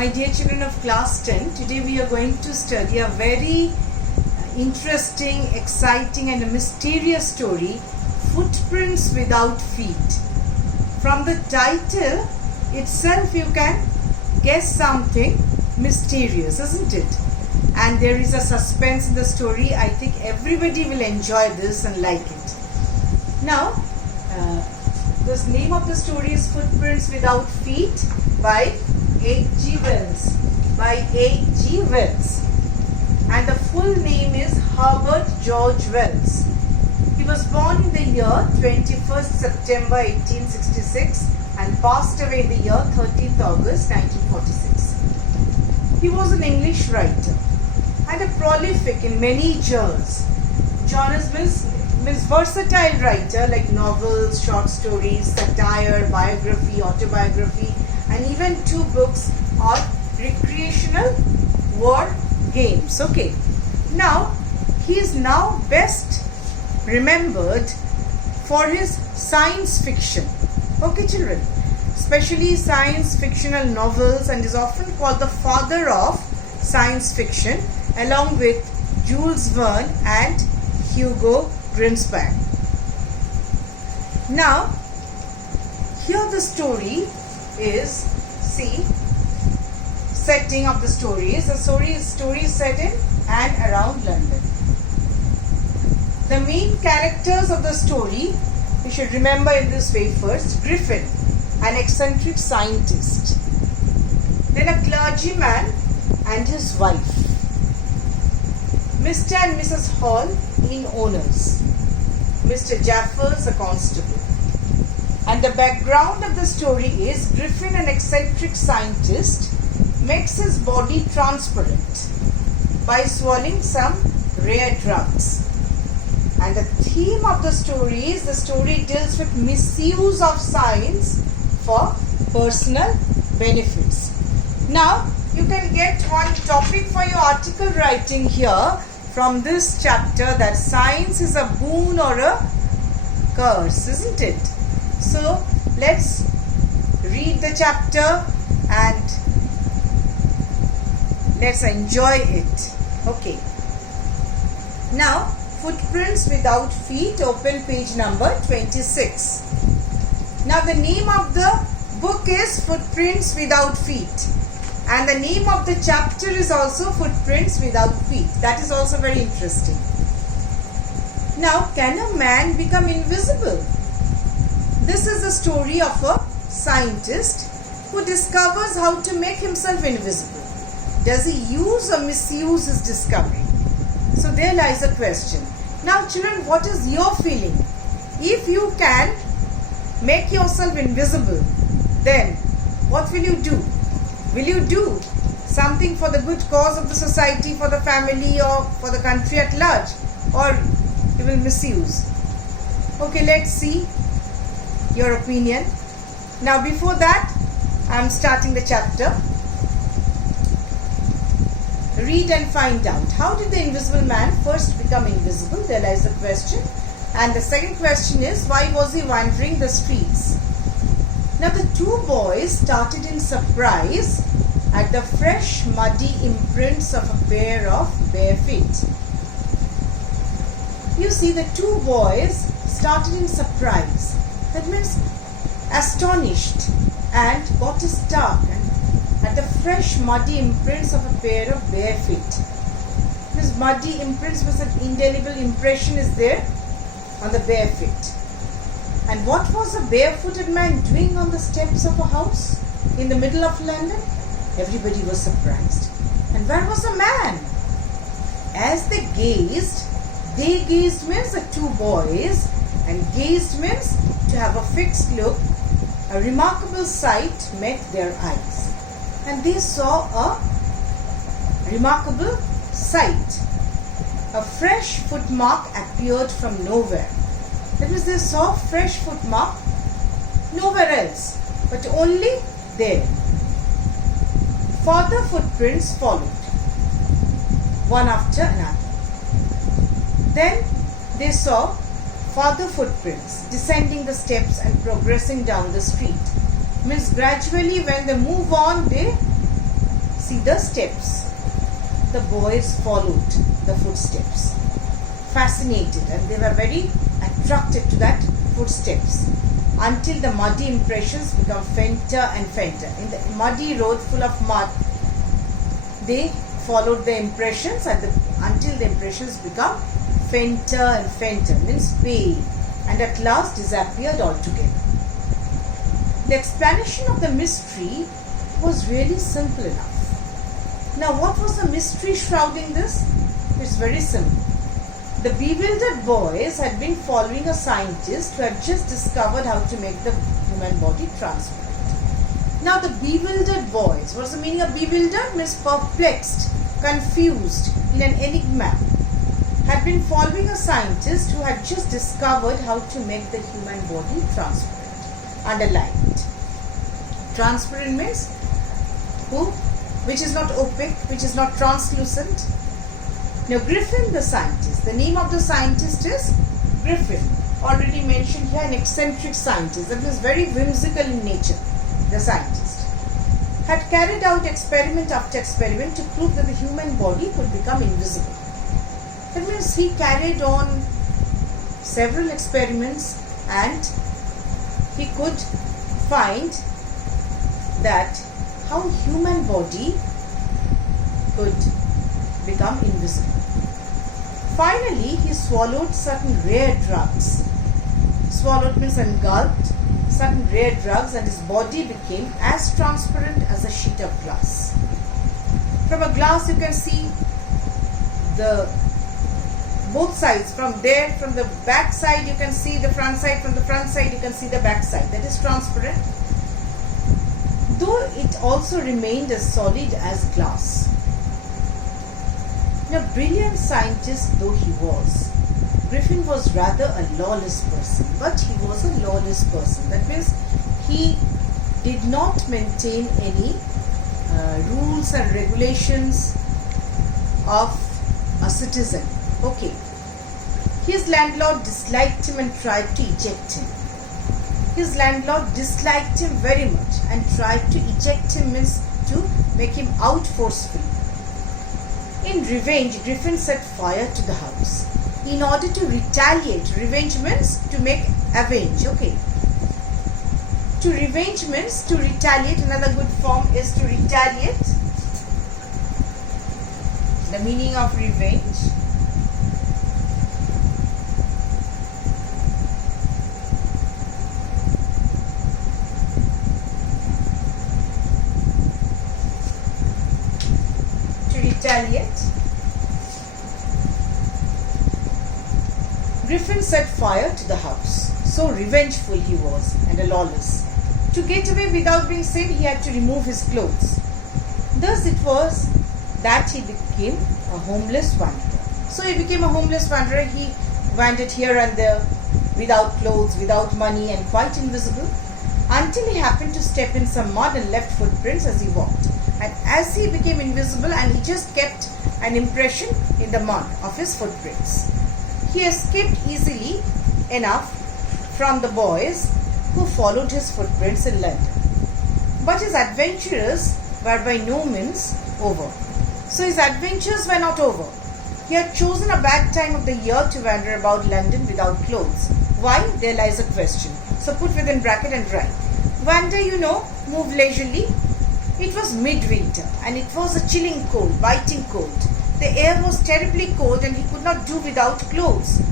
My dear children of class 10, today we are going to study a very interesting, exciting and a mysterious story, Footprints Without Feet. From the title itself you can guess something mysterious, isn't it? And there is a suspense in the story. I think everybody will enjoy this and like it. Now, the name of the story is Footprints Without Feet by H.G. Wells. And the full name is Herbert George Wells. He was born in the year 21st September 1866 and passed away in the year 13th August 1946. He was an English writer and a prolific in many genres. Genres means versatile writer like novels, short stories, satire, biography, autobiography, and even 2 books on recreational war games. Okay. Now, he is now best remembered for his science fiction. Okay, children. Especially science fictional novels, and is often called the father of science fiction along with Jules Verne and Hugo Greenspan. Now, here the story is, setting of the story is, the story is set in and around London. The main characters of the story, you should remember in this way first: Griffin, an eccentric scientist, then a clergyman and his wife, Mr. and Mrs. Hall, inn owners, Mr. Jaffers, a constable. And the background of the story is Griffin, an eccentric scientist, makes his body transparent by swallowing some rare drugs. And the theme of the story is, the story deals with misuse of science for personal benefits. Now, you can get one topic for your article writing here from this chapter, that science is a boon or a curse, isn't it? So, let's read the chapter and let's enjoy it. Okay. Now, Footprints Without Feet, open page number 26. Now, the name of the book is Footprints Without Feet. And the name of the chapter is also Footprints Without Feet. That is also very interesting. Now, can a man become invisible? This is the story of a scientist who discovers how to make himself invisible. Does he use or misuse his discovery? So there lies a question. Now, children, what is your feeling? If you can make yourself invisible, then what will you do? Will you do something for the good cause of the society, for the family, or for the country at large? Or you will misuse? Okay, let's see your opinion. Now, before that, I am starting the chapter. Read and find out. How did the invisible man first become invisible? There lies the question. And the second question is, why was he wandering the streets? Now, the 2 boys started in surprise at the fresh, muddy imprints of a pair of bare feet. You see, the 2 boys started in surprise. That means astonished, and got a start at the fresh, muddy imprints of a pair of bare feet. This muddy imprints was an indelible impression is there on the bare feet. And what was a barefooted man doing on the steps of a house in the middle of London? Everybody was surprised. And where was the man? As they gazed means the 2 boys, and gazed means to have a fixed look. A remarkable sight met their eyes. And they saw a remarkable sight. A fresh footmark appeared from nowhere. That means they saw fresh footmark nowhere else, but only there. Further footprints followed, one after another. Then they saw further footprints descending the steps and progressing down the street. Means gradually when they move on, they see the steps. The boys followed the footsteps, fascinated, and they were very attracted to that footsteps until the muddy impressions become fainter and fainter. In the muddy road full of mud, they followed the impressions until the impressions become fainter and fainter, means pale, and at last disappeared altogether. The explanation of the mystery was really simple enough. Now, what was the mystery shrouding this? It's very simple. The bewildered boys had been following a scientist who had just discovered how to make the human body transparent. Now, the bewildered boys, what's the meaning of bewildered? Means perplexed, confused, in an enigma, had been following a scientist who had just discovered how to make the human body transparent. Underline it. Transparent means which is not opaque, which is not translucent. Now, Griffin the scientist, the name of the scientist is Griffin. Already mentioned here, an eccentric scientist, that was very whimsical in nature. The scientist had carried out experiment after experiment to prove that the human body could become invisible. That means he carried on several experiments and he could find that how human body could become invisible. Finally, he swallowed certain rare drugs. Swallowed means engulfed certain rare drugs, and his body became as transparent as a sheet of glass. From a glass you can see both sides. From the back side you can see the front side, from the front side you can see the back side. That is transparent, though it also remained as solid as glass. Now, brilliant scientist though he was, Griffin was rather a lawless person. But he was a lawless person. That means he did not maintain any rules and regulations of a citizen. Okay. His landlord disliked him and tried to eject him. His landlord disliked him very much and tried to eject him, means to make him out forcefully. In revenge, Griffin set fire to the house in order to retaliate. Revenge means to make avenge. Okay. To revenge means to retaliate. Another good form is to retaliate. The meaning of revenge. Retaliate. Griffin set fire to the house. So revengeful he was, and a lawless. To get away without being seen, he had to remove his clothes. Thus it was that he became a homeless wanderer. So he became a homeless wanderer. He wandered here and there without clothes, without money, and quite invisible, until he happened to step in some mud and left footprints as he walked. And as he became invisible, and he just kept an impression in the mud of his footprints, he escaped easily enough from the boys who followed his footprints in London. But his adventures were by no means over. So his adventures were not over. He had chosen a bad time of the year to wander about London without clothes. Why? There lies a question. So put within bracket and write. Wander, move leisurely. It was midwinter and it was a chilling cold, biting cold. The air was terribly cold and he could not do without clothes.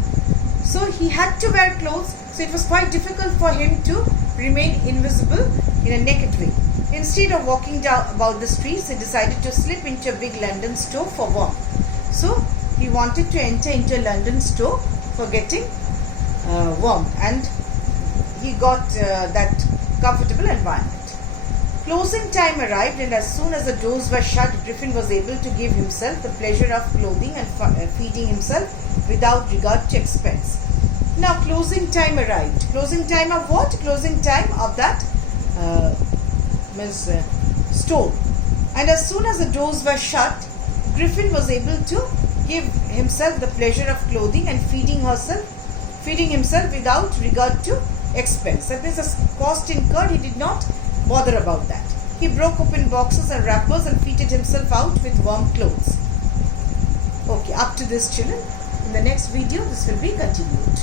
So he had to wear clothes, so it was quite difficult for him to remain invisible in a naked way. Instead of walking down about the streets, he decided to slip into a big London store for warmth. So he wanted to enter into a London store for getting warmth, and he got that comfortable environment. Closing time arrived, and as soon as the doors were shut, Griffin was able to give himself the pleasure of clothing and feeding himself without regard to expense. Now closing time arrived. Closing time of what? Closing time of that store. And as soon as the doors were shut, Griffin was able to give himself the pleasure of clothing and feeding himself without regard to expense. That means the cost incurred, he did not bother about that. He broke open boxes and wrappers and fitted himself out with warm clothes. Okay, up to this children. In the next video, this will be continued.